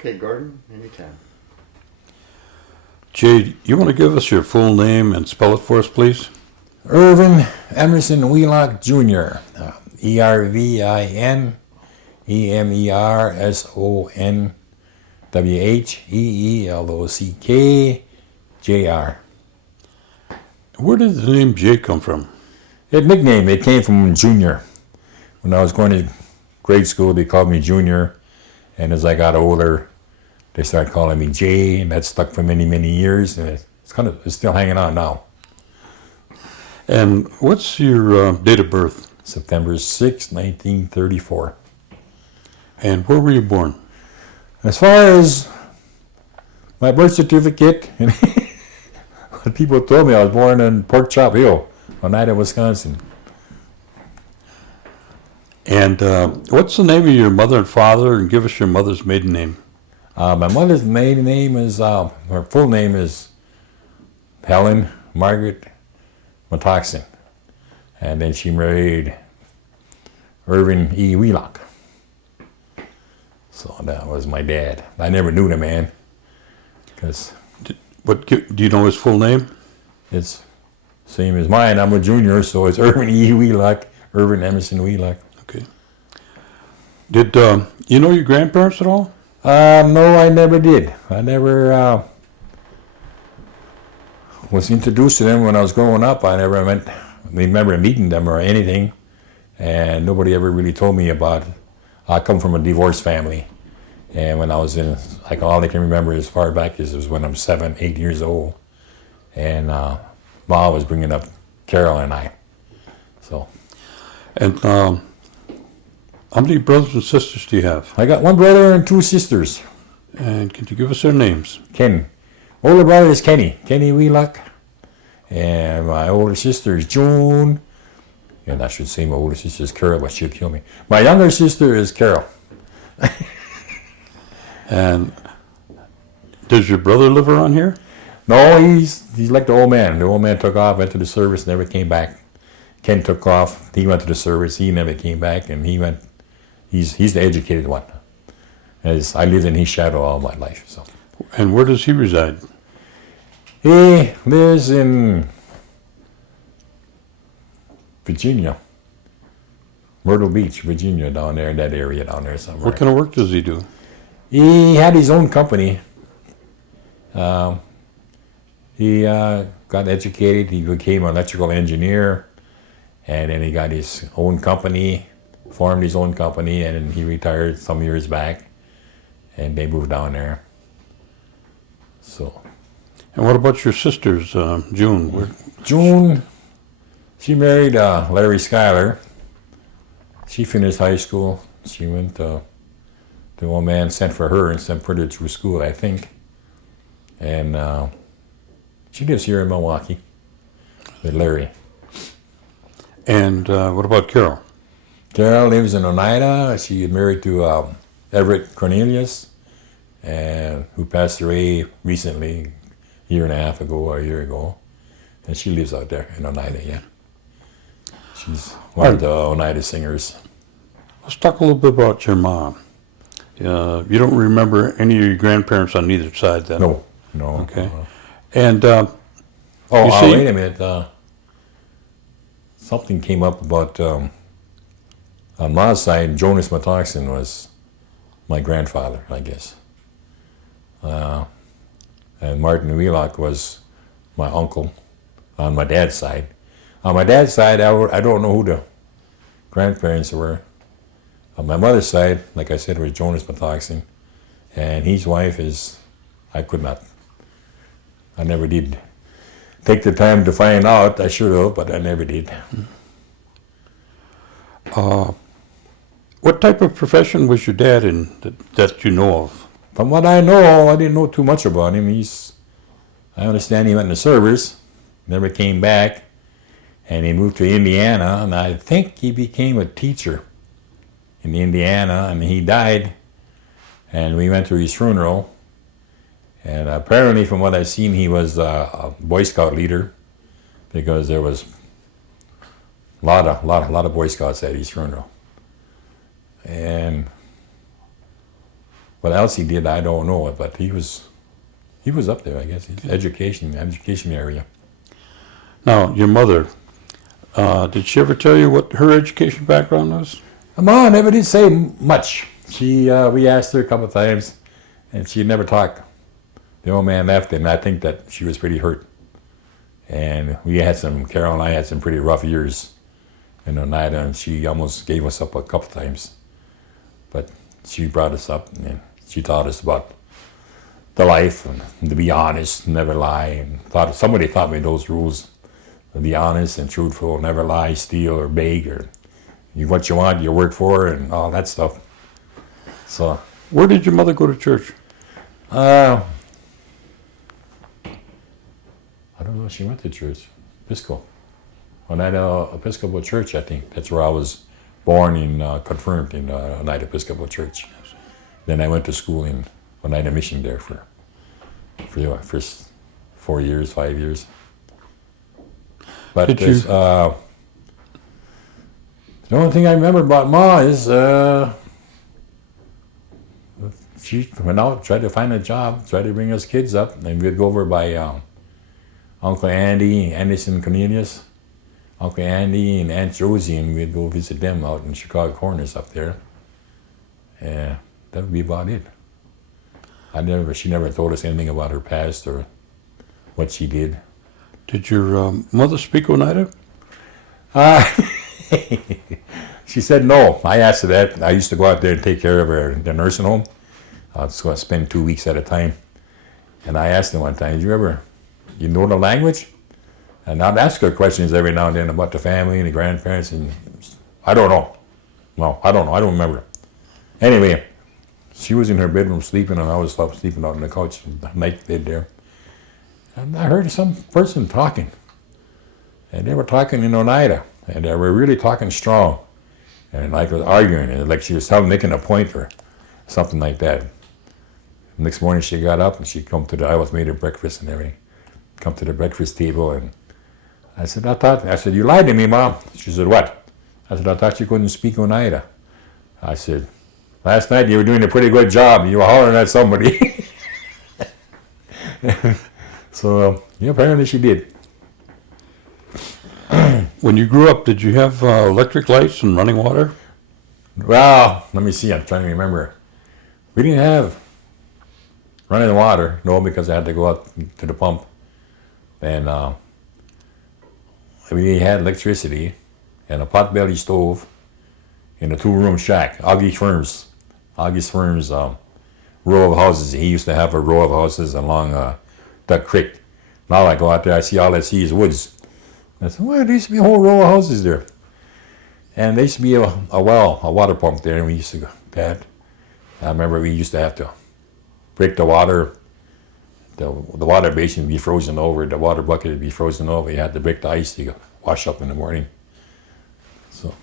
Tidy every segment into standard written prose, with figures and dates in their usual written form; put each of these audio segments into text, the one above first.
Okay, Gordon, anytime. Jay, you want to give us your full name and spell it for us, please? Ervin Emmerson Wheelock Jr. Ervin Emerson Wheelock Jr. Where did the name Jay come from? It nickname. It came from Junior. When I was going to grade school, they called me Junior, and as I got older, they started calling me Jay, and that stuck for many, many years, and it's still hanging on now. And what's your date of birth? September 6, 1934. And where were you born? As far as my birth certificate, what people told me, I was born in Pork Chop Hill, Oneida, Wisconsin. And what's the name of your mother and father, and give us your mother's maiden name? My mother's maiden name is, her full name is Helen Margaret Matoxin. And then she married Ervin E. Wheelock. So that was my dad. I never knew the man. Do you know his full name? It's same as mine. I'm a junior, so it's Ervin E. Wheelock, Ervin Emmerson Wheelock. Okay. Did you know your grandparents at all? No, I never did. I never was introduced to them when I was growing up. I never remember meeting them or anything, and nobody ever really told me about it. I come from a divorced family, and when I was all I can remember as far back as was when I'm 7, 8 years old, and Ma was bringing up Carol and I. So. And how many brothers and sisters do you have? I got one brother and 2 sisters. And can you give us their names? Ken. Older brother is Kenny Wheelock. And my older sister is June. And I should say my older sister is Carol, but she'll kill me. My younger sister is Carol. And does your brother live around here? No, he's like the old man. The old man took off, went to the service, never came back. Ken took off, he went to the service, he never came back, and he's the educated one. As I lived in his shadow all my life. So. And where does he reside? He lives in Virginia. Myrtle Beach, Virginia, down there in that area down there somewhere. What kind of work does he do? He had his own company. He got educated, he became an electrical engineer, and then he got his own company, formed his own company, and then he retired some years back, and they moved down there. So. And what about your sisters, June? June, she married Larry Schuyler. She finished high school. She went, the old man sent for her and sent her through school, I think. And she lives here in Milwaukee with Larry. And what about Carol? Carol lives in Oneida. She is married to Everett Cornelius, and who passed away recently, a year and a half ago or a year ago. And she lives out there in Oneida, yeah. She's one of the Oneida singers. Let's talk a little bit about your mom. You don't remember any of your grandparents on either side then? No. Okay. And wait a minute. Something came up about, on Ma's side, Jonas Matoxin was my grandfather, I guess. And Martin Wheelock was my uncle on my dad's side. On my dad's side, I don't know who the grandparents were. On my mother's side, like I said, was Jonas Matoxin, and his wife is, I never did take the time to find out. I should have, but I never did. What type of profession was your dad in that you know of? From what I know, I didn't know too much about him. I understand he went in the service, never came back, and he moved to Indiana, and I think he became a teacher in Indiana, and he died, and we went to his funeral, and apparently from what I've seen, he was a Boy Scout leader, because there was a lot of Boy Scouts at his funeral. And What else he did, I don't know, but he was up there, I guess. Education area. Now, your mother, did she ever tell you what her education background was? Mom never did say much. We asked her a couple of times, and she never talked. The old man left, and I think that she was pretty hurt. And Carol and I had some pretty rough years in Oneida, and she almost gave us up a couple of times. But she brought us up, and she taught us about the life, and to be honest, never lie. And somebody taught me those rules: to be honest and truthful, never lie, steal, or beg, or what you want, you work for, and all that stuff. So, Where did your mother go to church? I don't know if she went to church. Episcopal. Oneida Episcopal Church, I think. That's where I was born and confirmed in Oneida Episcopal Church. Then I went to school in Oneida Mission there for the first 4 years, 5 years. But the only thing I remember about Ma is she went out, tried to find a job, tried to bring us kids up, and we'd go over by Uncle Andy, Anderson Cornelius, Uncle Andy, and Aunt Rosie, and we'd go visit them out in Chicago Corners up there. And that would be about it. She never told us anything about her past or what she did. Did your mother speak Oneida? She said no. I asked her that. I used to go out there and take care of her in the nursing home. I was going to spend 2 weeks at a time. And I asked her one time, you know the language? And I'd ask her questions every now and then about the family and the grandparents, and I don't know. No, I don't know. I don't remember. Anyway, she was in her bedroom sleeping, and I was sleeping out on the couch, the night bed there. And I heard some person talking. And they were talking in Oneida, and they were really talking strong. And like was arguing, and like she was making a point or something like that. Next morning she got up and she come to I was made her breakfast and everything. Come to the breakfast table, and I said, you lied to me, Mom. She said, what? I said, I thought you couldn't speak Oneida. I said, last night you were doing a pretty good job. You were hollering at somebody. So, apparently she did. When you grew up, did you have electric lights and running water? Well, let me see. I'm trying to remember. We didn't have running water, no, because I had to go out to the pump. And we had electricity and a potbelly stove in a 2-room shack. Augie's Firm's row of houses. He used to have a row of houses along Duck Creek. Now I go out there, I see all I see is woods. I said, well, there used to be a whole row of houses there. And there used to be a water pump there, and we used to go that. I remember we used to have to break the water. The water basin would be frozen over. The water bucket would be frozen over. You had to break the ice to wash up in the morning. So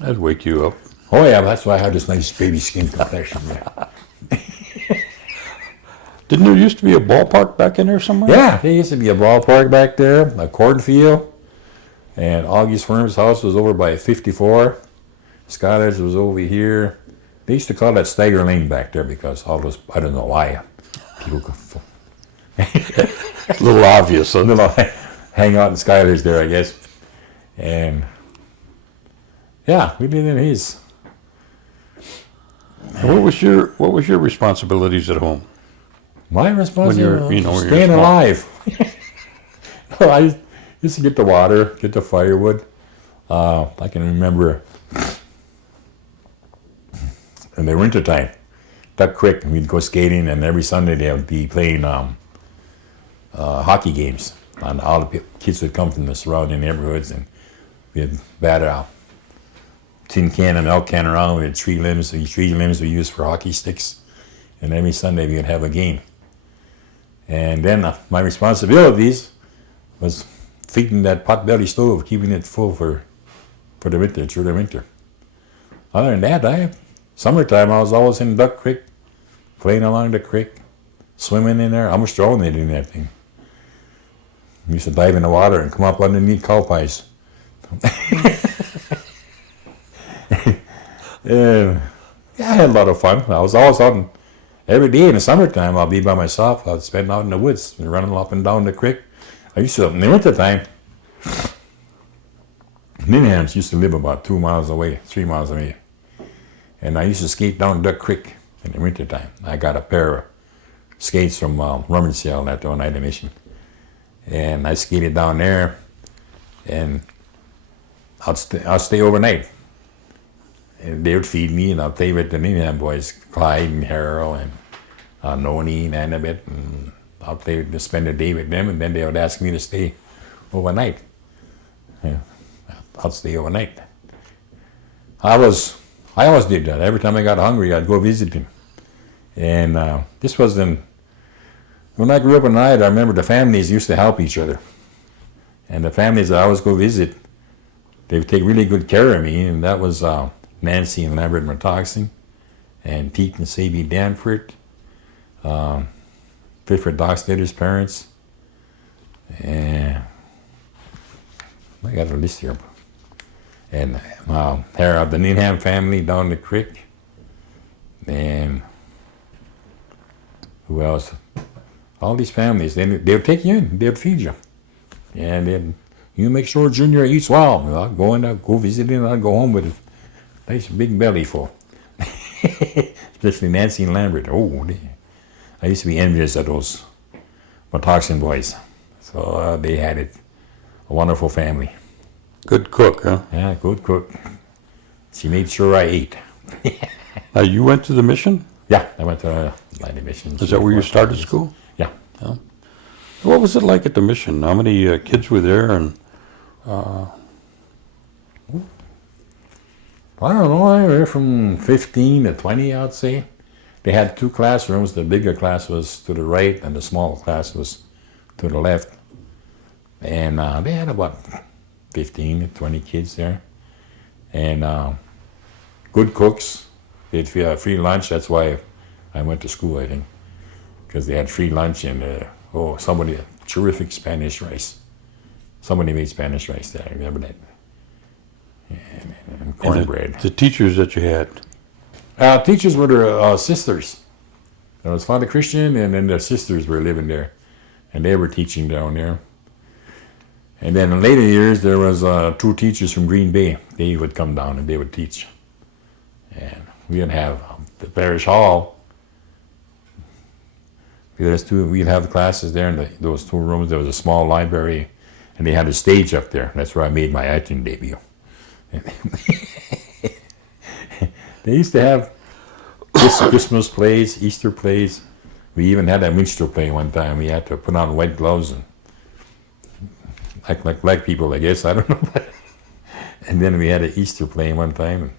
That'd wake you up. Oh yeah, that's why I have this nice baby skin complexion. Yeah. Didn't there used to be a ballpark back in there somewhere? Yeah, there used to be a ballpark back there, a cornfield, and Augie's Firm's house was over by 54. Skylar's was over here. They used to call that Stagger Lane back there because all those, I don't know why, people could A little obvious, huh? hang out in Skylar's there, I guess. And yeah, we did in his. What was your responsibilities at home? My responsibility was when staying you're alive. I used to get the water, get the firewood. I can remember in the wintertime, Duck Creek, we'd go skating, and every Sunday they would be playing hockey games. And all the kids would come from the surrounding neighborhoods, and we'd bat a tin can and milk can around. We had 3 limbs. These 3 limbs we used for hockey sticks. And every Sunday we would have a game. And then my responsibilities was feeding that potbelly stove, keeping it full for the winter, through the winter. Other than that, summertime I was always in Duck Creek, playing along the creek, swimming in there. I was throwing it in that thing. We used to dive in the water and come up underneath cow pies. Yeah, I had a lot of fun. I was always out every day in the summertime, I'll be by myself. I'll spend out in the woods, running up and down the creek. I used to, in the wintertime, Ninhams used to live about 2 miles away, 3 miles away. And I used to skate down Duck Creek in the wintertime. I got a pair of skates from rummage sale at the Oneida Mission. And I skated down there, and I'll stay overnight. And they would feed me, and I'll play with the Ninham boys, Clyde and Harold and Noni and Annabeth, and I'll play to spend the day with them, and then they would ask me to stay overnight. Yeah, I'll stay overnight. I always did that. Every time I got hungry, I'd go visit him. And this was when I grew up in Oneida, I remember the families used to help each other. And the families I always go visit, they would take really good care of me, and that was Nancy and Lambert Murtoxin, and Pete and Sadie Danford, Clifford Dockstader's parents, and I got a list here. And Harold, the Needham family down the creek, and who else? All these families, they'll take you in, they'll feed you. And then you make sure Junior eats well. I'll go visit him, I'll go home with a nice big belly full. Especially Nancy and Lambert. Oh, I used to be envious of those Matoxin boys. So they had it, a wonderful family. Good cook, huh? Yeah, good cook. She made sure I ate. Now, you went to the mission? Yeah, I went to Oneida Mission. Is that where you started school? Yeah. Yeah. What was it like at the mission? How many kids were there? And I don't know, anywhere from 15 to 20, I'd say. They had 2 classrooms. The bigger class was to the right, and the small class was to the left. And they had about 15 to 20 kids there. And good cooks. They had free lunch. That's why I went to school, I think. Because they had free lunch and, terrific Spanish rice. Somebody made Spanish rice there, I remember that. And cornbread. The teachers that you had? Teachers were their sisters. There was Father Christian, and then their sisters were living there. And they were teaching down there. And then in later years, there was 2 teachers from Green Bay. They would come down and they would teach. And we'd have the parish hall. We'd have the classes there in those 2 rooms. There was a small library, and they had a stage up there. That's where I made my acting debut. They used to have Christmas plays, Easter plays. We even had a minstrel play one time. We had to put on white gloves and act like black people, I guess. I don't know. And then we had an Easter play one time.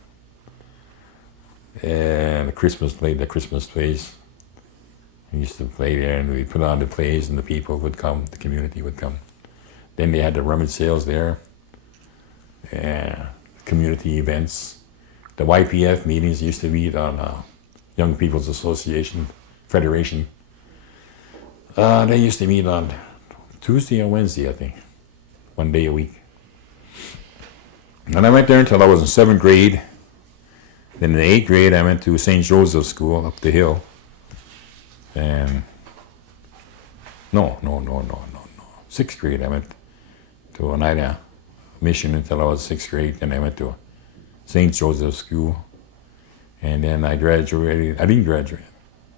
And the Christmas plays. We used to play there, and we put on the plays, and the people would come, the community would come. Then they had the rummage sales there, community events. The Ypf meetings used to meet on Young People's Association, Federation. They used to meet on Tuesday or Wednesday, I think, 1 day a week. And I went there until I was in 7th grade. Then in the 8th grade, I went to St. Joseph's School up the hill. And no. 6th grade, I went to Oneida Mission until I was 6th grade. Then I went to St. Joseph's School. And then I graduated. I didn't graduate.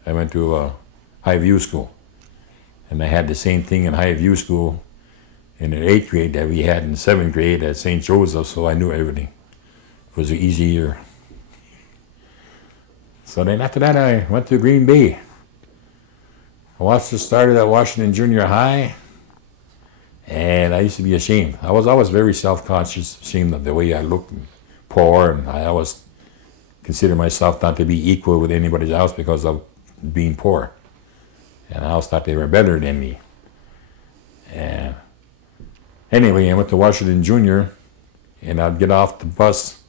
I went to High View School. And I had the same thing in High View School in the 8th grade that we had in 7th grade at St. Joseph's, so I knew everything. It was an easy year. So then after that, I went to Green Bay. I started at Washington Junior High, and I used to be ashamed. I was always very self-conscious, ashamed of the way I looked, poor, and I always considered myself not to be equal with anybody else because of being poor. And I always thought they were better than me. And anyway, I went to Washington Junior, and I'd get off the bus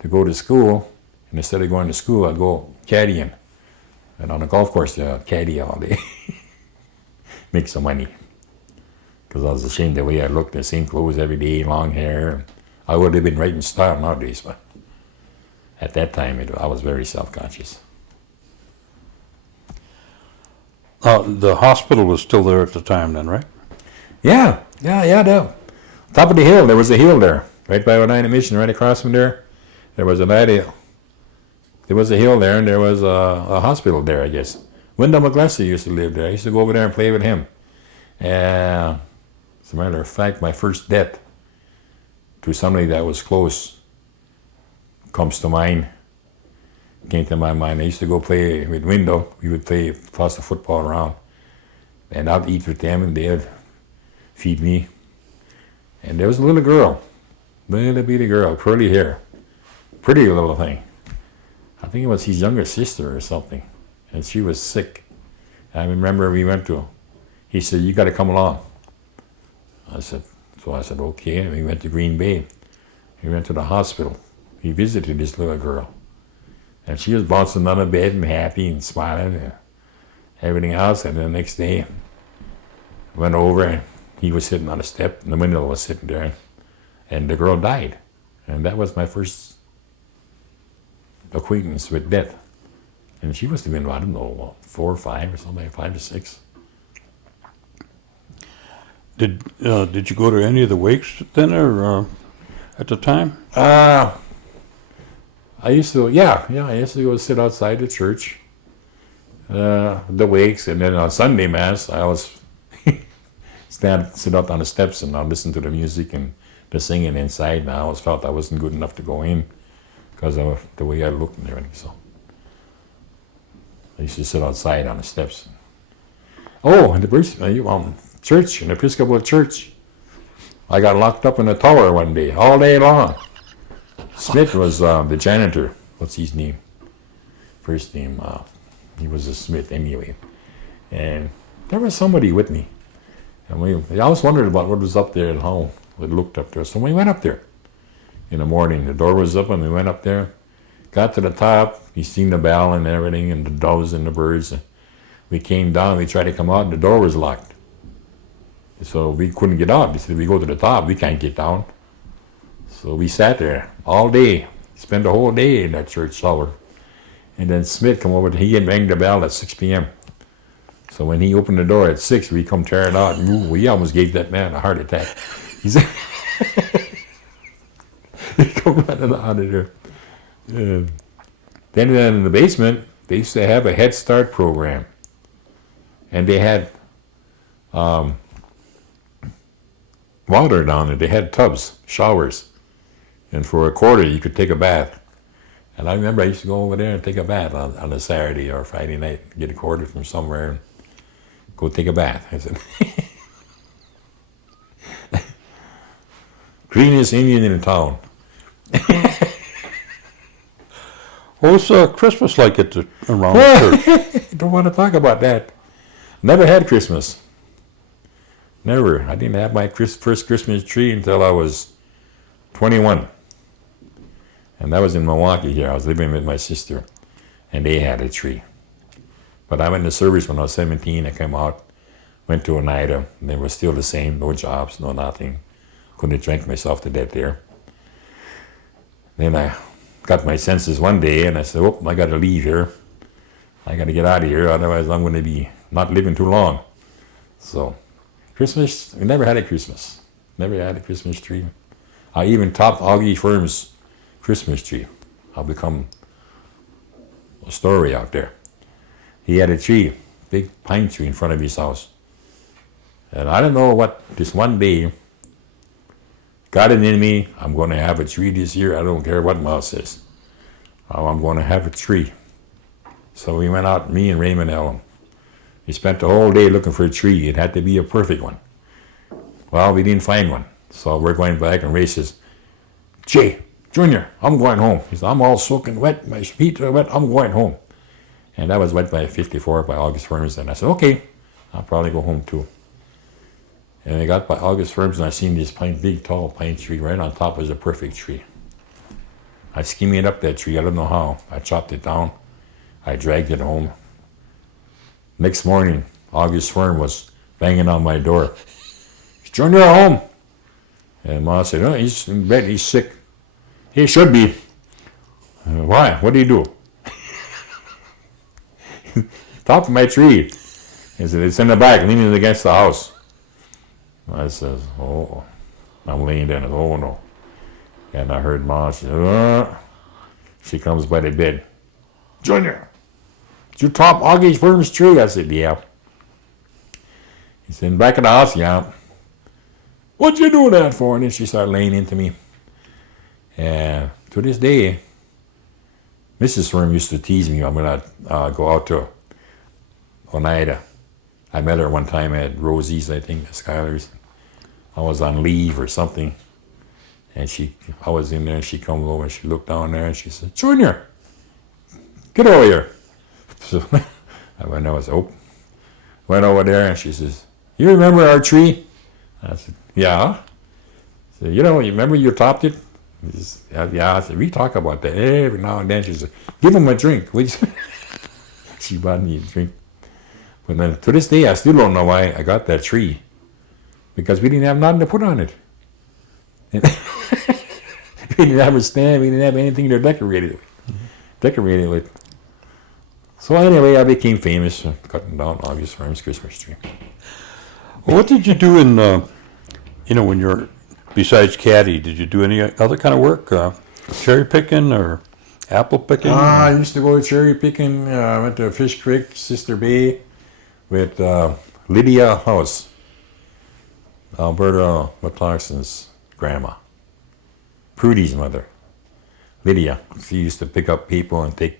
to go to school, and instead of going to school, I'd go caddying. And on the golf course, caddy all day. Make some money. Because I was ashamed the way I looked, the same clothes every day, long hair. I would have been right in style nowadays, but at that time, I was very self-conscious. The hospital was still there at the time then, right? Yeah. Top of the hill, there was a hill there, right by Oneida Mission, right across from there. There was there was a hill there, and there was a hospital there, I guess. Wendell McGlessie used to live there. I used to go over there and play with him. As a matter of fact, my first debt to somebody that was close came to my mind. I used to go play with Wendell. We would play, toss the football around. And I'd eat with them, and they'd feed me. And there was a little girl, little bitty girl, curly hair, pretty little thing. I think it was his younger sister or something. And she was sick. I remember we went to, he said, "You got to come along." I said, okay. And we went to Green Bay. We went to the hospital. He visited this little girl. And she was bouncing on the bed and happy and smiling and everything else. And the next day, went over and he was sitting on a step and the window was sitting there. And the girl died. And that was my first acquaintance with death. And she must have been, I don't know, 4 or 5 or something, 5 or 6. Did you go to any of the wakes then, or at the time? I used to, I used to go sit outside the church, the wakes, and then on Sunday Mass, I always sit out on the steps and I'll listen to the music and the singing inside, and I always felt I wasn't good enough to go in because of the way I looked and everything, so I used to sit outside on the steps. Oh, and the church, an Episcopal church. I got locked up in a tower one day, all day long. Smith was the janitor. What's his name? First name, he was a Smith anyway. And there was somebody with me. And I always wondered about what was up there and how it looked up there. So we went up there in the morning. The door was open, we went up there. Got to the top, we seen the bell and everything, and the doves and the birds. We came down, we tried to come out, and the door was locked. So we couldn't get out. We said, we go to the top, we can't get down. So we sat there all day, spent the whole day in that church tower. And then Smith come over, he had rang the bell at 6 p.m. So when he opened the door at 6, we come tearing out. And we almost gave that man a heart attack. He said, he come running out of there. Then in the basement, they used to have a Head Start program. And they had water down there. They had tubs, showers. And for a quarter, you could take a bath. And I remember I used to go over there and take a bath on a Saturday or Friday night, get a quarter from somewhere and go take a bath. I said, greenest Indian in town. What was Christmas like around the church? Don't want to talk about that. Never had Christmas. Never. I didn't have my first Christmas tree until I was 21. And that was in Milwaukee here. I was living with my sister, and they had a tree. But I went to service when I was 17. I came out, went to Oneida, and they were still the same. No jobs, no nothing. Couldn't have drank myself to death there. Then I got my senses one day, and I said, oh, I got to leave here. I got to get out of here, otherwise I'm going to be not living too long. So, Christmas, we never had a Christmas. Never had a Christmas tree. I even topped Augie Firm's Christmas tree. I'll become a story out there. He had a tree, big pine tree in front of his house. And I don't know what, this one day, got it in me, I'm going to have a tree this year. I don't care what Mom says. Oh, I'm going to have a tree. So we went out, me and Raymond Allen. We spent the whole day looking for a tree. It had to be a perfect one. Well, we didn't find one. So we're going back, and Ray says, Jay, Junior, I'm going home. He said, I'm all soaking wet, my feet are wet, I'm going home. And that was went by 54 by August Firms, and I said, okay, I'll probably go home too. And I got by August Firms, and I seen this big, tall pine tree right on top was a perfect tree. I skimmied up that tree, I don't know how. I chopped it down, I dragged it home. Next morning, August Firm was banging on my door. Is Junior home? And Ma said, oh, he's in bed, he's sick. He should be. Why? What did he do? Top of my tree. He said, it's in the back, leaning against the house. I says, oh. I'm laying down, oh no. And I heard Ma, she said, she comes by the bed. Junior, did you top Augie's firm's tree? I said, yeah. He said, in the back of the house, yeah. What'd you do that for? And then she started laying into me. And to this day, Mrs. Firm used to tease me when I'd go out to Oneida. I met her one time at Rosie's, I think, at Skylar's. I was on leave or something. And I was in there, and she comes over, and she looked down there, and she said, Junior, get over here. So I went over there, and she says, you remember our tree? I said, yeah. So, you remember you topped it? Says, yeah. I said, we talk about that every now and then. She said, give him a drink. She bought me a drink. But then to this day, I still don't know why I got that tree. Because we didn't have nothing to put on it. We didn't have a stand. We didn't have anything to decorate it with. So anyway, I became famous cutting down August Firm's Christmas tree. Well, what did you do in, when you're, besides caddy, did you do any other kind of work? Cherry picking or apple picking? I used to go cherry picking. I went to Fish Creek, Sister Bay, with Lydia House, Alberta McClarkson's grandma. Prudy's mother, Lydia. She used to pick up people and take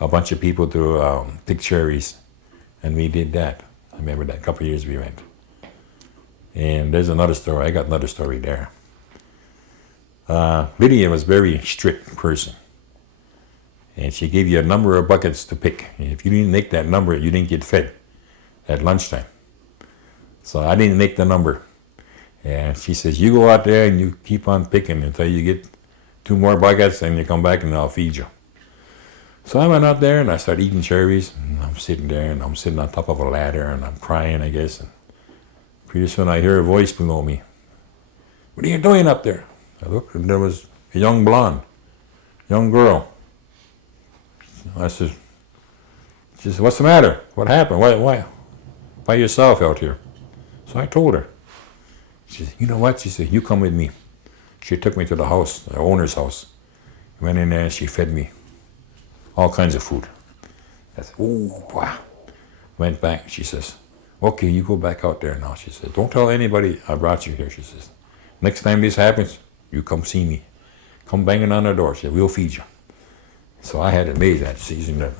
a bunch of people to pick cherries. And we did that. I remember that a couple of years we went. And there's another story. I got another story there. Lydia was a very strict person. And she gave you a number of buckets to pick. And if you didn't make that number, you didn't get fed at lunchtime. So I didn't make the number. And she says, you go out there and you keep on picking until you get 2 more buckets and you come back and I'll feed you. So I went out there and I started eating cherries. And I'm sitting there and I'm sitting on top of a ladder and I'm crying, I guess. And pretty soon I hear a voice below me. What are you doing up there? I looked and there was a young girl. I said, she said, what's the matter? What happened? Why by yourself out here? So I told her. She said, you know what? She said, you come with me. She took me to the house, the owner's house. Went in there and she fed me all kinds of food. I said, oh, wow. Went back. She says, okay, you go back out there now. She said, don't tell anybody I brought you here. She says, next time this happens, you come see me. Come banging on the door. She said, we'll feed you. So I had it made that season.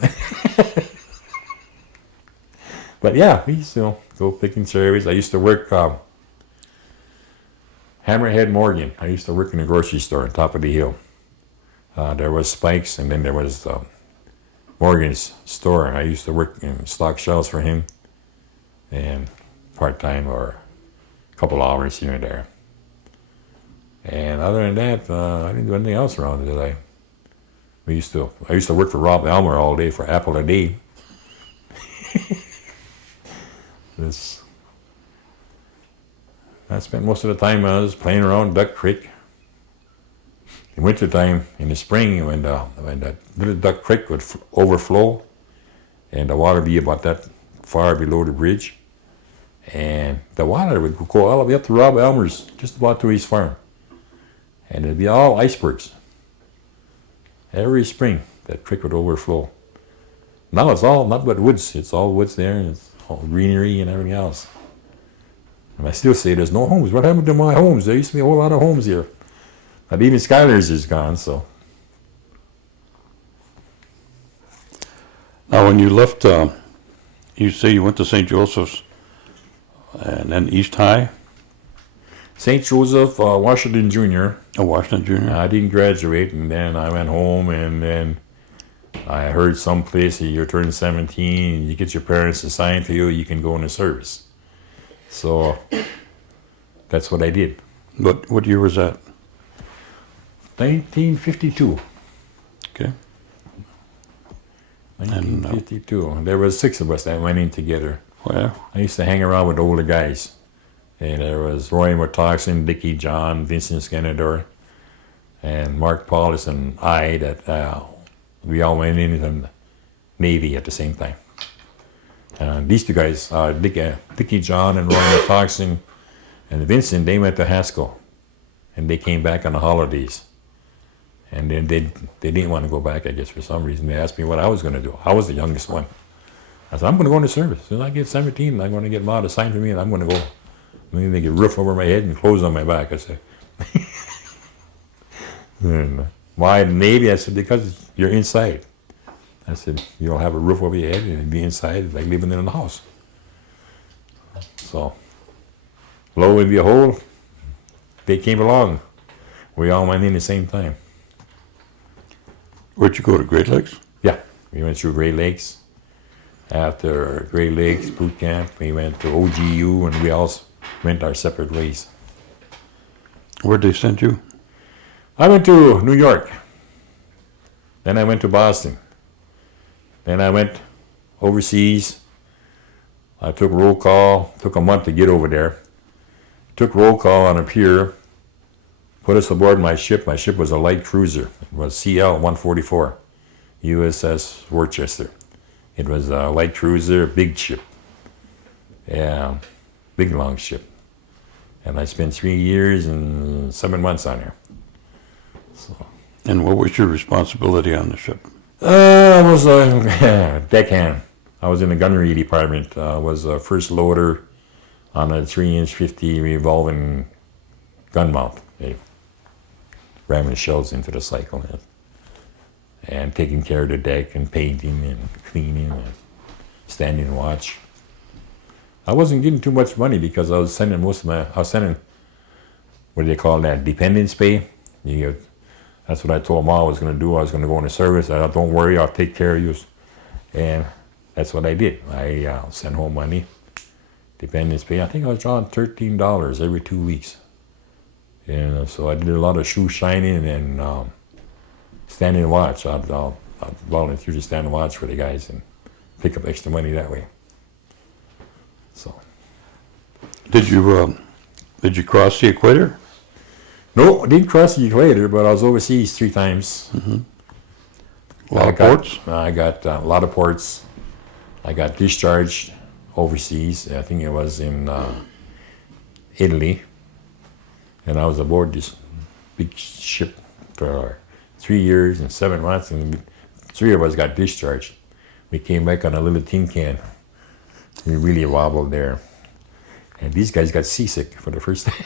But yeah, we used to go picking cherries. I used to work Hammerhead Morgan. I used to work in a grocery store on top of the hill. There was Spike's, and then there was Morgan's store. I used to work in stock shelves for him, and part-time or a couple hours here and there. And other than that, I didn't do anything else around it. I used to work for Rob Elmer all day for Apple a Day. I spent most of the time I was playing around Duck Creek. In wintertime, in the spring, when that little Duck Creek would overflow, and the water would be about that far below the bridge, and the water would go all the way up to Rob Elmer's, just about to his farm. And it'd be all icebergs. Every spring, that creek would overflow. Now it's all not but woods. It's all woods there, and it's all greenery and everything else. And I still say there's no homes. What happened to my homes? There used to be a whole lot of homes here. But even Skylar's is gone, so. Now, when you left, you say you went to St. Joseph's and then East High? St. Joseph, Washington Jr. Oh, Washington Junior. I didn't graduate, and then I went home, and then I heard someplace that you're turning 17, you get your parents to sign for you, you can go into service. So that's what I did. What year was that? 1952. Okay. 1952. There was 6 of us that went in together. Well, I used to hang around with older guys. And there was Roy Murtaugh, Dickie John, Vincent Skenador, and Mark Paulus and I that we all went into the Navy at the same time. These two guys, Dickie John and Ronald Toxin and Vincent, they went to Haskell, and they came back on the holidays. And then they didn't want to go back, I guess, for some reason. They asked me what I was going to do. I was the youngest one. I said, I'm going to go into service. As soon as I get 17, I'm going to get Mom assigned to me, and I'm going to go. I'm going to get a roof over my head and clothes on my back, I said. And why Navy? I said, because you're inside. I said, you'll have a roof over your head and be inside like living in a house. So, lo and behold, they came along. We all went in the same time. Where'd you go, to Great Lakes? Yeah, we went through Great Lakes. After Great Lakes boot camp, we went to OGU, and we all went our separate ways. Where'd they send you? I went to New York. Then I went to Boston. Then I went overseas. I took roll call. Took a month to get over there. Took roll call on a pier. Put us aboard my ship. My ship was a light cruiser. It was CL-144, USS Worcester. It was a light cruiser, big ship. Yeah, big long ship. And I spent 3 years and 7 months on her. So. And what was your responsibility on the ship? I was a deckhand. I was in the gunnery department. I was a first loader on a 3-inch 50 revolving gun mount. Ramming shells into the cycle and taking care of the deck and painting and cleaning and standing watch. I wasn't getting too much money because I was sending what do they call that, dependence pay. That's what I told Mom I was going to do. I was going to go into service. I said, don't worry, I'll take care of you. And that's what I did. I sent home money, dependence pay. I think I was drawing $13 every 2 weeks. And so I did a lot of shoe shining and standing watch. I'd volunteer to stand and watch for the guys and pick up extra money that way. So. Did you cross the equator? No, I didn't cross the equator, but I was overseas 3 times. Mm-hmm. A lot of ports? I got a lot of ports. I got discharged overseas. I think it was in Italy. And I was aboard this big ship for 3 years and 7 months, and 3 of us got discharged. We came back on a little tin can. We really wobbled there. And these guys got seasick for the first time.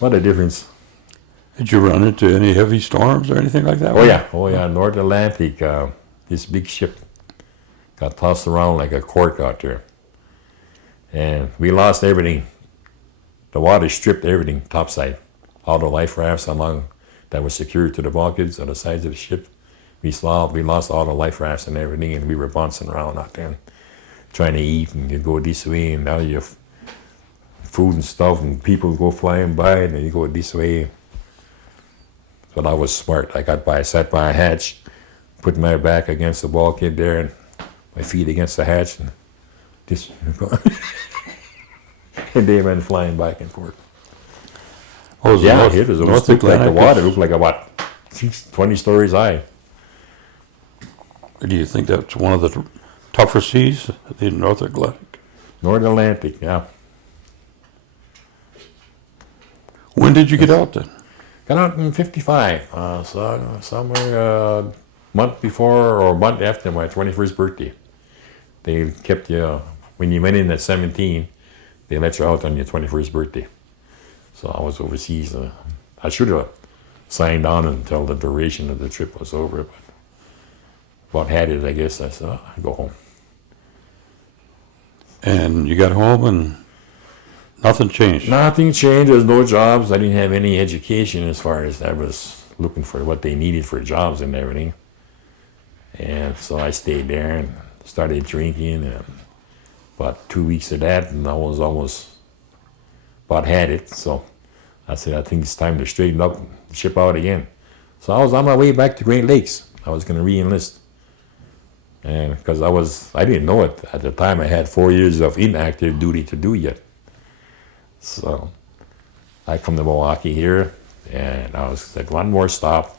What a difference. Did you run into any heavy storms or anything like that? Oh yeah, North Atlantic, this big ship got tossed around like a cork out there. And we lost everything. The water stripped everything topside. All the life rafts along that were secured to the bulkheads on the sides of the ship. We lost all the life rafts and everything, and we were bouncing around out there trying to eat, and you go this way, and now you have food and stuff, and people go flying by, and then you go this way. But I was smart. I sat by a hatch, put my back against the bulkhead there, and my feet against the hatch, and just and they went flying back and forth. Oh, yeah, it was almost looked like the water. It looked like about 20 stories high. Do you think that's one of the tougher seas, the North Atlantic? North Atlantic, yeah. When did you get out then? Got out in 55, so somewhere a month before or a month after my 21st birthday. They kept you, when you went in at 17, they let you out on your 21st birthday. So I was overseas. I should have signed on until the duration of the trip was over, but about had it, I guess. I said, I'll go home. And you got home and nothing changed? Nothing changed. There was no jobs. I didn't have any education as far as I was looking for what they needed for jobs and everything. And so I stayed there and started drinking. And about 2 weeks of that, and I was almost about had it. So I said, I think it's time to straighten up and ship out again. So I was on my way back to Great Lakes. I was going to re-enlist. And because I didn't know it at the time. I had 4 years of inactive duty to do yet. So I come to Milwaukee here, and I was like, one more stop.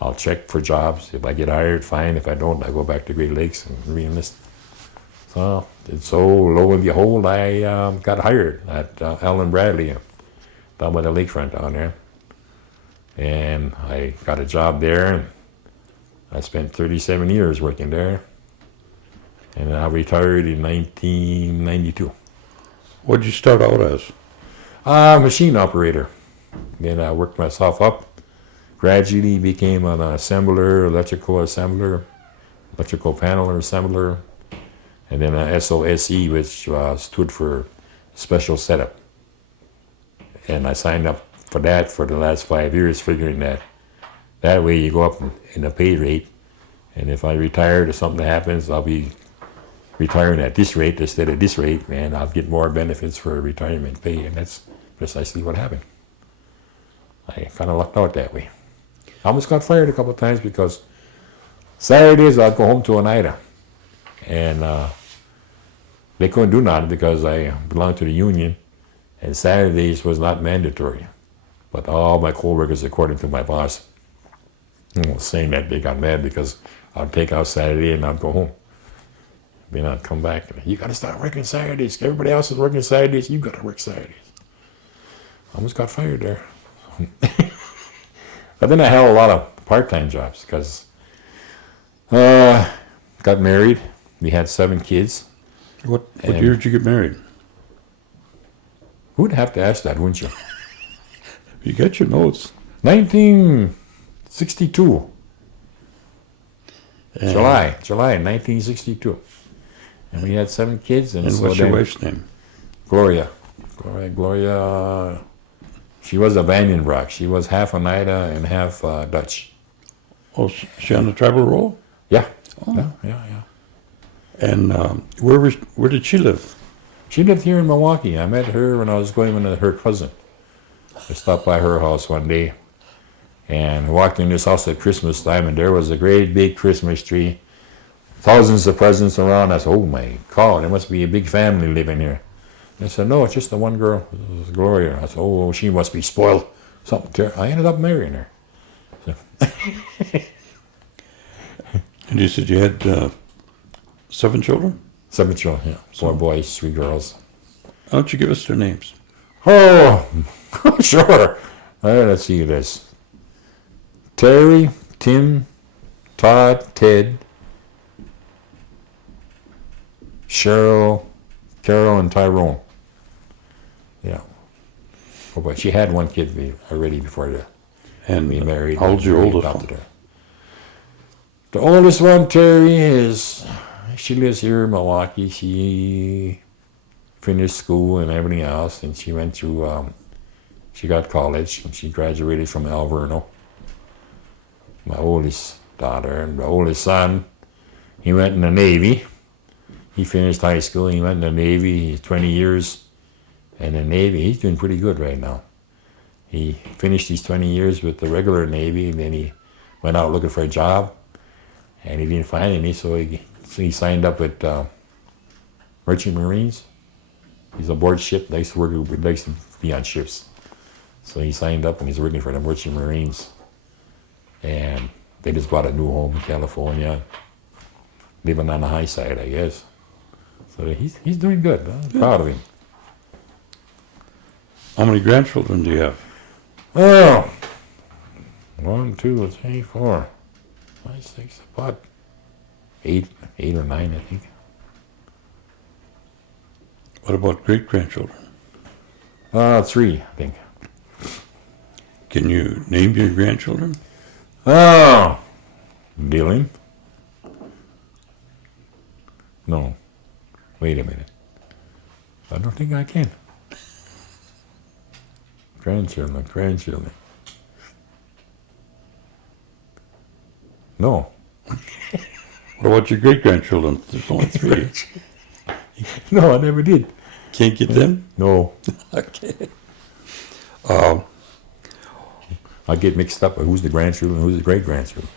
I'll check for jobs. If I get hired, fine. If I don't, I go back to Great Lakes and re-enlist. So lo and behold, I got hired at Allen Bradley down by the lakefront down there. And I got a job there. And I spent 37 years working there. And I retired in 1992. What did you start out as? Machine operator. Then I worked myself up. Gradually became an assembler, electrical panel assembler. And then a SOSE, which stood for Special Setup. And I signed up for that for the last 5 years, figuring that way you go up in the pay rate. And if I retire or something happens, I'll be retiring at this rate instead of this rate, and I'll get more benefits for retirement pay. And that's precisely what happened. I kind of lucked out that way. I almost got fired a couple of times because Saturdays I'd go home to Oneida. And they couldn't do nothing because I belonged to the union, and Saturdays was not mandatory. But all my co-workers, according to my boss, saying that, they got mad because I'd take out Saturday and I'd go home. Then I'd come back and, you got to start working Saturdays. Everybody else is working Saturdays. You got to work Saturdays. I almost got fired there. But then I had a lot of part-time jobs because got married. We had 7 kids. What year did you get married? Who'd have to ask that, wouldn't you? You got your notes. 1962. July 1962. And we had 7 kids. And so what's your wife's name? Gloria. She was a Vandenbroek. She was half Oneida and half Dutch. Oh, she on the tribal roll? Yeah. Oh. Yeah. And where did she live? She lived here in Milwaukee. I met her when I was going with her cousin. I stopped by her house one day and walked in this house at Christmas time, and there was a great big Christmas tree. Thousands of presents around. I said, oh my God, there must be a big family living here. And I said, no, it's just the one girl, Gloria. I said, oh, she must be spoiled. I ended up marrying her. So. And you said you had 7 children? 7 children, yeah. 4 boys, 3 girls. Why don't you give us their names? Oh, sure. Let's see this. Terry, Tim, Todd, Ted, Cheryl, Carol, and Tyrone. Yeah. Oh, but she had 1 kid already before we married. How old's your oldest one? The oldest one, Terry, she lives here in Milwaukee. She finished school and everything else, and she went through, she got college, and she graduated from Alverno. My oldest daughter, and the oldest son, he went in the Navy. He finished high school, he went in the Navy, 20 years in the Navy. He's doing pretty good right now. He finished his 20 years with the regular Navy, and then he went out looking for a job, and he didn't find any, so he signed up with Merchant Marines. He's aboard ship, likes to be on ships. So he signed up and he's working for the Merchant Marines. And they just bought a new home in California, living on the high side, I guess. So he's doing good. I'm proud of him. How many grandchildren do you have? Oh, 1, 2, 3, 4, 5, 6, about 8 or 9, I think. What about great-grandchildren? 3, I think. Can you name your grandchildren? Oh, Dylan. No, wait a minute. I don't think I can. Grandchildren. No. What about your great-grandchildren? There's only 3. No, I never did. Can't get them? No. Okay. I get mixed up with who's the grandchildren and who's the great-grandchildren.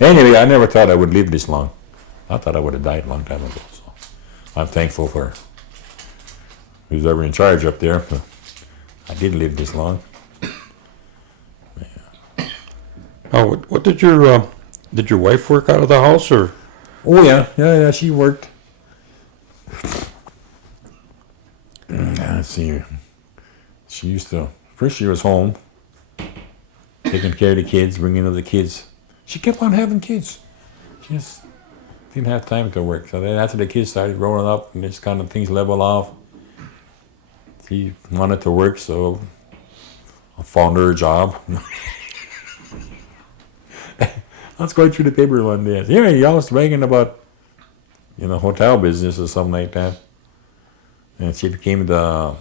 Anyway, I never thought I would live this long. I thought I would have died a long time ago. So I'm thankful for who's ever in charge up there. I didn't live this long. Yeah. Oh, what did your wife work out of the house, or? Oh yeah, she worked. Let's see. She used to, first she was home, taking care of the kids, bringing other kids. She kept on having kids. She just didn't have time to work. So then after the kids started growing up and this kind of things level off, she wanted to work, so I found her a job. I was going through the paper one day. Yeah, y'all was bragging about, hotel business or something like that. And she became the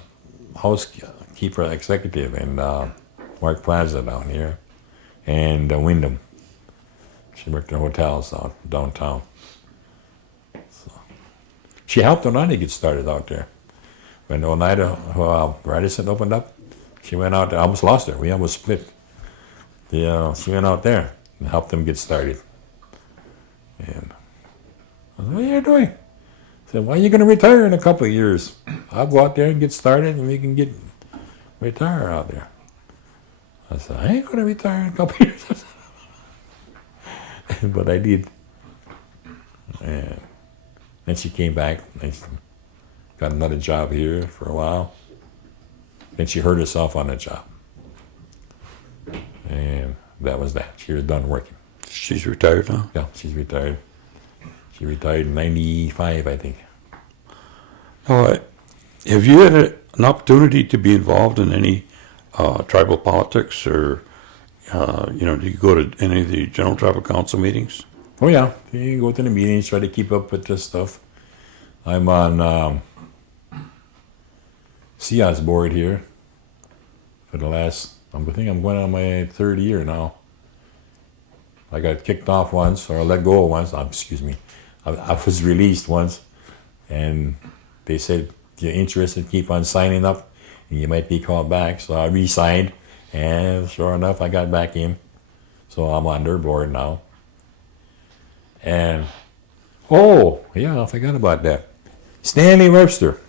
housekeeper executive in Mark Plaza down here, and Wyndham. She worked in hotels downtown. So she helped Oneida get started out there. When Oneida, Radisson opened up, she went out there. I almost lost her. We almost split. She went out there and helped them get started. And I said, what are you doing? I said, why are you going to retire in a couple of years? I'll go out there and get started, and we can retire out there. I said, I ain't going to retire in a couple of years. But I did. And then she came back and got another job here for a while. Then she hurt herself on the job. And that was that. She was done working. She's retired now? Yeah, she's retired. She retired in 95, I think. Oh, have you had an opportunity to be involved in any tribal politics, or do you go to any of the General Tribal Council meetings? Oh yeah, you go to the meetings, try to keep up with this stuff. I'm on CIA's board here for the last, I think I'm going on my third year now. I got kicked off once, or let go once. Excuse me. I was released once, and they said, if you're interested, keep on signing up, and you might be called back. So I re-signed, and sure enough, I got back in. So I'm on their board now. And, oh, yeah, I forgot about that. Stanley Webster.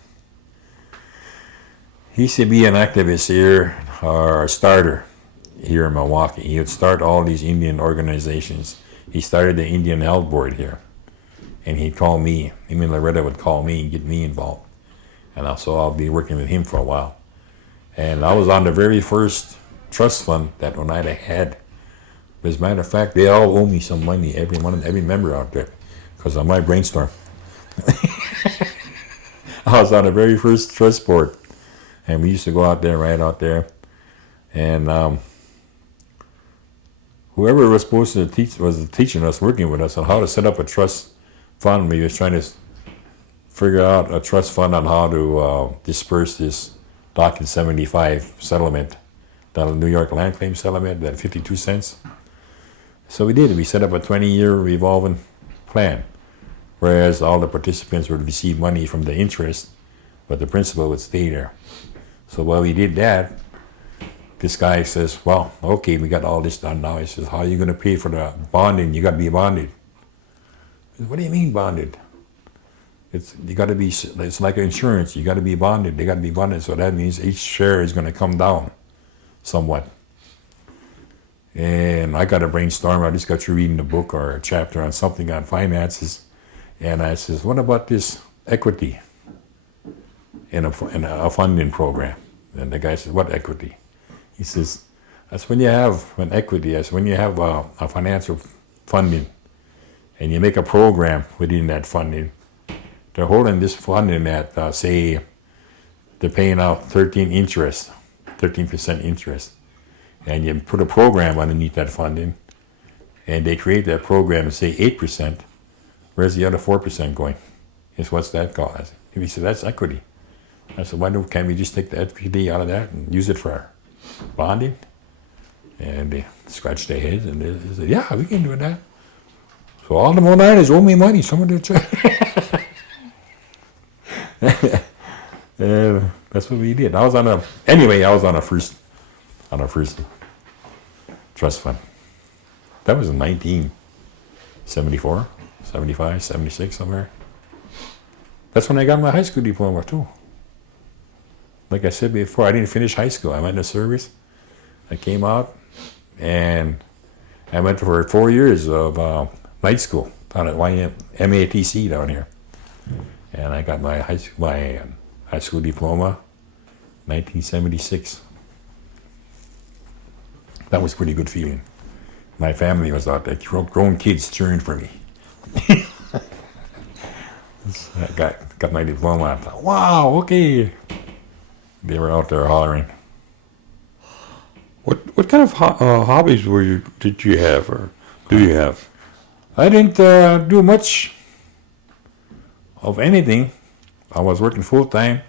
He used to be an activist here, or a starter here in Milwaukee. He would start all these Indian organizations. He started the Indian Health Board here. And he'd call me. Him and Loretta would call me and get me involved. And so I'll be working with him for a while. And I was on the very first trust fund that Oneida had. As a matter of fact, they all owe me some money, every member out there, because of my brainstorm. I was on the very first trust board. And we used to go out there, right out there. And whoever was supposed to teach was teaching us, working with us on how to set up a trust fund. We was trying to figure out a trust fund on how to disperse this Docket 75 settlement, the New York land claim settlement, that 52 cents. So we did. We set up a 20-year revolving plan, whereas all the participants would receive money from the interest, but the principal would stay there. So while we did that, this guy says, well, okay, we got all this done now. He says, how are you going to pay for the bonding? You got to be bonded. I said, what do you mean bonded? It's like insurance. You got to be bonded. They got to be bonded. So that means each share is going to come down somewhat. And I got a brainstorm. I just got through reading a book or a chapter on something on finances. And I says, what about this equity in a funding program? And the guy says, what equity? He says, that's when you have an equity. That's when you have a financial funding. And you make a program within that funding. They're holding this funding at, say, they're paying out 13% interest. And you put a program underneath that funding, and they create that program and say 8%. Where's the other 4% going? What's that called? He said, that's equity. I said, can't we just take the equity out of that and use it for bonding? And they scratched their heads and they said, yeah, we can do that. So all the Oneidas owe me money. Some of their that's what we did. I was on a first trust fund. That was in 1974, 75, 76, somewhere. That's when I got my high school diploma too. Like I said before, I didn't finish high school. I went to service. I came out, and I went for 4 years of night school down at MATC down here. And I got my high school diploma 1976. That was a pretty good feeling. My family was out there, grown kids cheering for me. I got my diploma. I thought, wow, okay. They were out there hollering. What kind of hobbies did you have or do you have? I didn't do much of anything. I was working full time,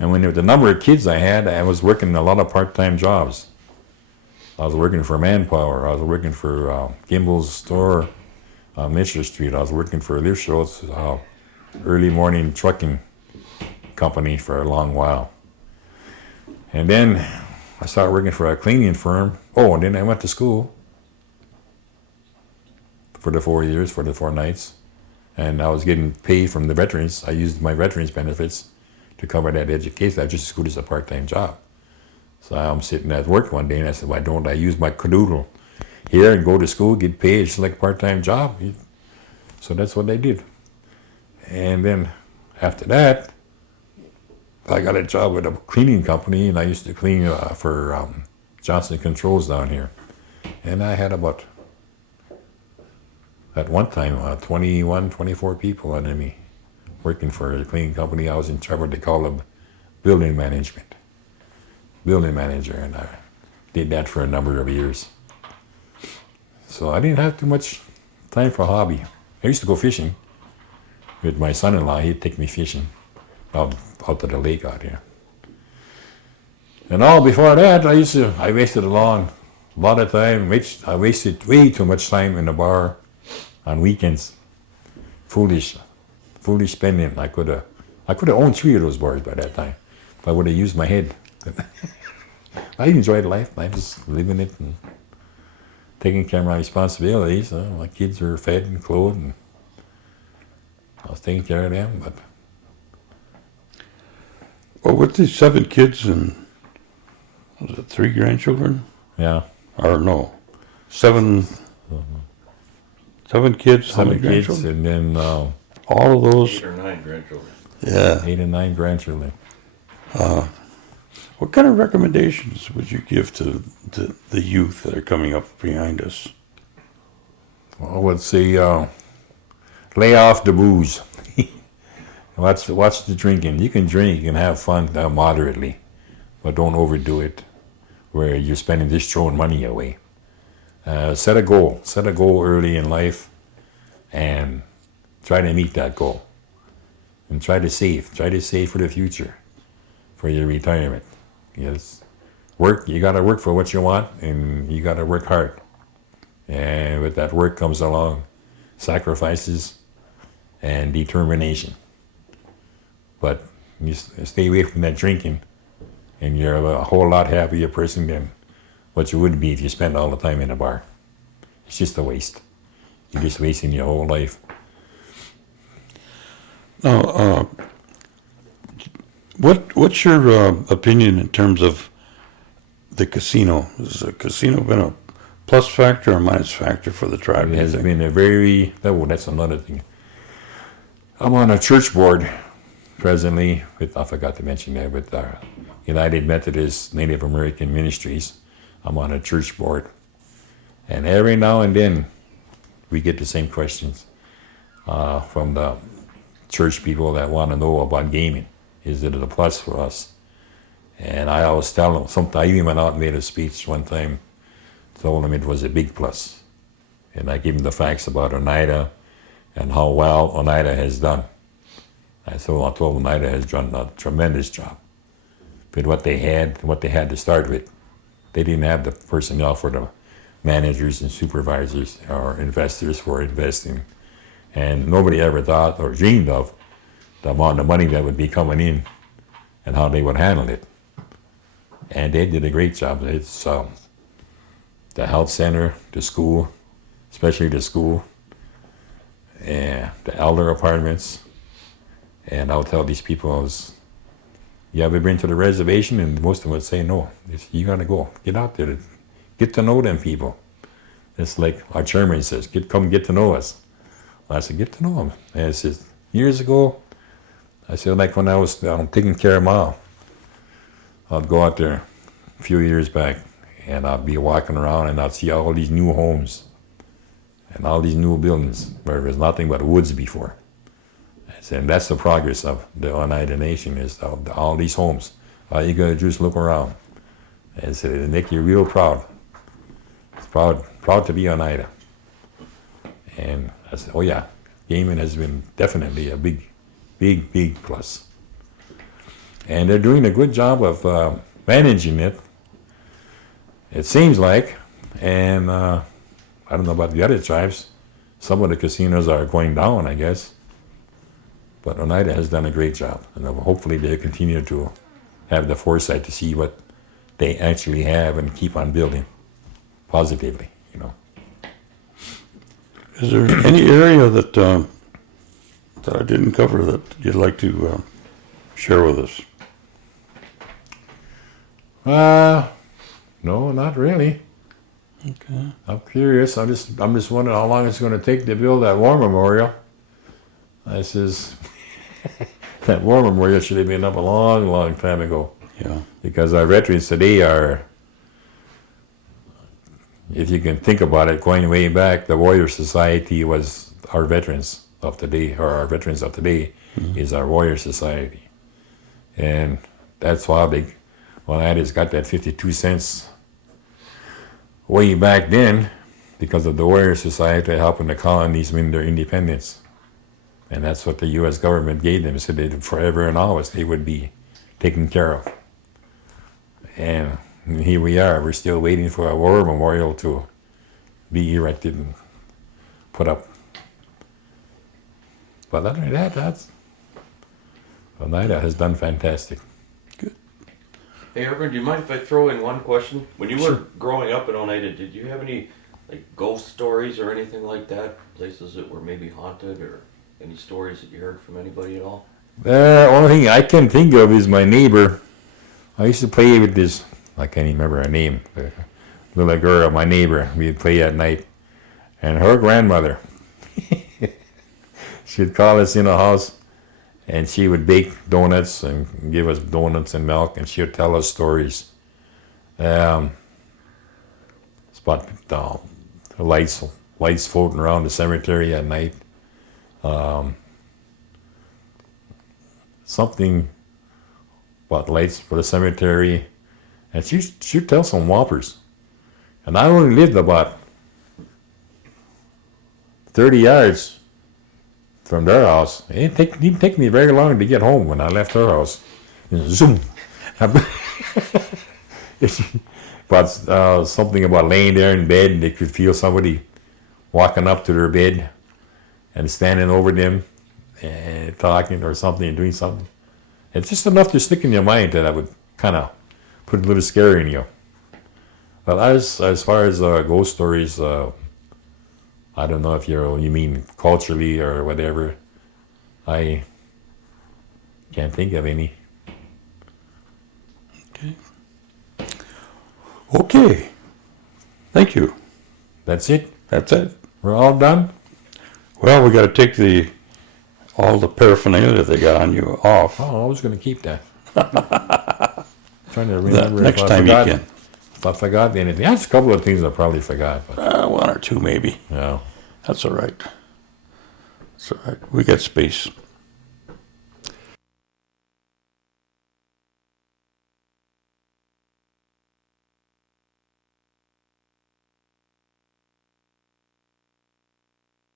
and when there was the number of kids I had, I was working a lot of part-time jobs. I was working for Manpower. I was working for Gimbel's store on Mitchell Street. I was working for Lift Schultz, early morning trucking company for a long while. And then I started working for a cleaning firm. Oh, and then I went to school for the 4 years, for the 4 nights. And I was getting paid from the veterans. I used my veterans benefits to cover that education. I just as good as a part-time job. So I'm sitting at work one day and I said, why don't I use my cadoodle here and go to school, get paid just like a part-time job? So that's what I did. And then after that, I got a job with a cleaning company, and I used to clean for Johnson Controls down here. And I had about, at one time, 21, 24 people under me working for a cleaning company. I was in charge of what they call them building manager, and I did that for a number of years. So I didn't have too much time for a hobby. I used to go fishing with my son-in-law. He'd take me fishing out to the lake out here. And all before that, I wasted a lot of time. I wasted way too much time in the bar on weekends. Foolish spending. I could have owned 3 of those bars by that time. If I would have used my head. I enjoyed life. I was living it and taking care of my responsibilities. My kids were fed and clothed, and I was taking care of them. But Well, with these 7 kids and was it 3 grandchildren? yeah, Or no, 7 kids, 7 7 kids, grandchildren. and then All of those. 8 or 9 grandchildren. Yeah. 8 and 9 grandchildren. What kind of recommendations would you give to the youth that are coming up behind us? I would say lay off the booze. Watch the drinking. You can drink and have fun moderately, but don't overdo it where you're spending just throwing money away. Set a goal early in life and try to meet that goal. And try to save for the future, for your retirement. Yes, you gotta work for what you want, and you gotta work hard. And with that work comes along sacrifices and determination. But you stay away from that drinking, and you're a whole lot happier person than what you would be if you spent all the time in a bar. It's just a waste. You're just wasting your whole life. Now, what's your opinion in terms of the casino? Has the casino been a plus factor or minus factor for the tribe? It has been that's another thing. I'm on a church board presently I forgot to mention that, with United Methodist Native American Ministries. I'm on a church board. And every now and then we get the same questions from the church people that want to know about gaming. Is it a plus for us? And I always tell them, I even went out and made a speech one time, told them it was a big plus. And I gave them the facts about Oneida and how well Oneida has done. I told Oneida has done a tremendous job with what they had to start with. They didn't have the personnel for the managers and supervisors or investors for investing. And nobody ever thought or dreamed of the amount of money that would be coming in and how they would handle it. And they did a great job. It's the health center, the school, especially the school, and the elder apartments. And I'll tell these people, you ever been to the reservation? And most of them would say no. You gotta go. Get out there. Get to know them people. It's like our chairman says, come get to know us. I said, get to know him. And I said, years ago, I said, like when I was taking care of Ma, I'd go out there a few years back, and I'd be walking around, and I'd see all these new homes and all these new buildings where there was nothing but woods before. I said, and that's the progress of the Oneida Nation, is all these homes. All you gotta do is look around. And I said, it'll make you real proud. It's proud to be Oneida. And I said, oh yeah, gaming has been definitely a big plus. And they're doing a good job of managing it, it seems like. And I don't know about the other tribes. Some of the casinos are going down, I guess. But Oneida has done a great job. And hopefully they'll continue to have the foresight to see what they actually have and keep on building positively, you know. Is there any area that I didn't cover that you'd like to share with us? No, not really. Okay. I'm curious. I'm just wondering how long it's going to take to build that war memorial. I says, that war memorial should have been up a long time ago. Yeah. Because our veterans today are, if you can think about it, going way back, the Warrior Society was our veterans of today, or our veterans of today is our Warrior Society. And that's why Oneida's got that 52 cents way back then, because of the Warrior Society helping the colonies win their independence. And that's what the U.S. government gave them, so that forever and always they would be taken care of. And here we are, we're still waiting for a war memorial to be erected and put up. But other than that, Oneida has done fantastic. Hey, Ervin, do you mind if I throw in one question? When you were growing up in Oneida, did you have any like ghost stories or anything like that? Places that were maybe haunted, or any stories that you heard from anybody at all? The only thing I can think of is my neighbor. I used to play with this, I can't even remember her name, the little girl, my neighbor. We'd play at night. And her grandmother, she'd call us in the house, and she would bake donuts and give us donuts and milk, and she would tell us stories. It's about the lights floating around the cemetery at night. Something about lights for the cemetery, and she'd tell some whoppers. And I only lived about 30 yards from their house. It didn't take me very long to get home when I left her house. Zoom. But something about laying there in bed, and they could feel somebody walking up to their bed and standing over them and talking or something and doing something. It's just enough to stick in your mind that I would kind of put a little scare in you. But as far as ghost stories, I don't know if you mean culturally or whatever. I can't think of any. Okay. Thank you. That's it? That's it. We're all done? Well, we got to take all the paraphernalia they got on you off. Oh, I was going to keep that. Trying to remember Next if I time forgot, you can. If I forgot anything. That's a couple of things I probably forgot. But, One or two maybe. yeah. That's all right. That's all right. We got space.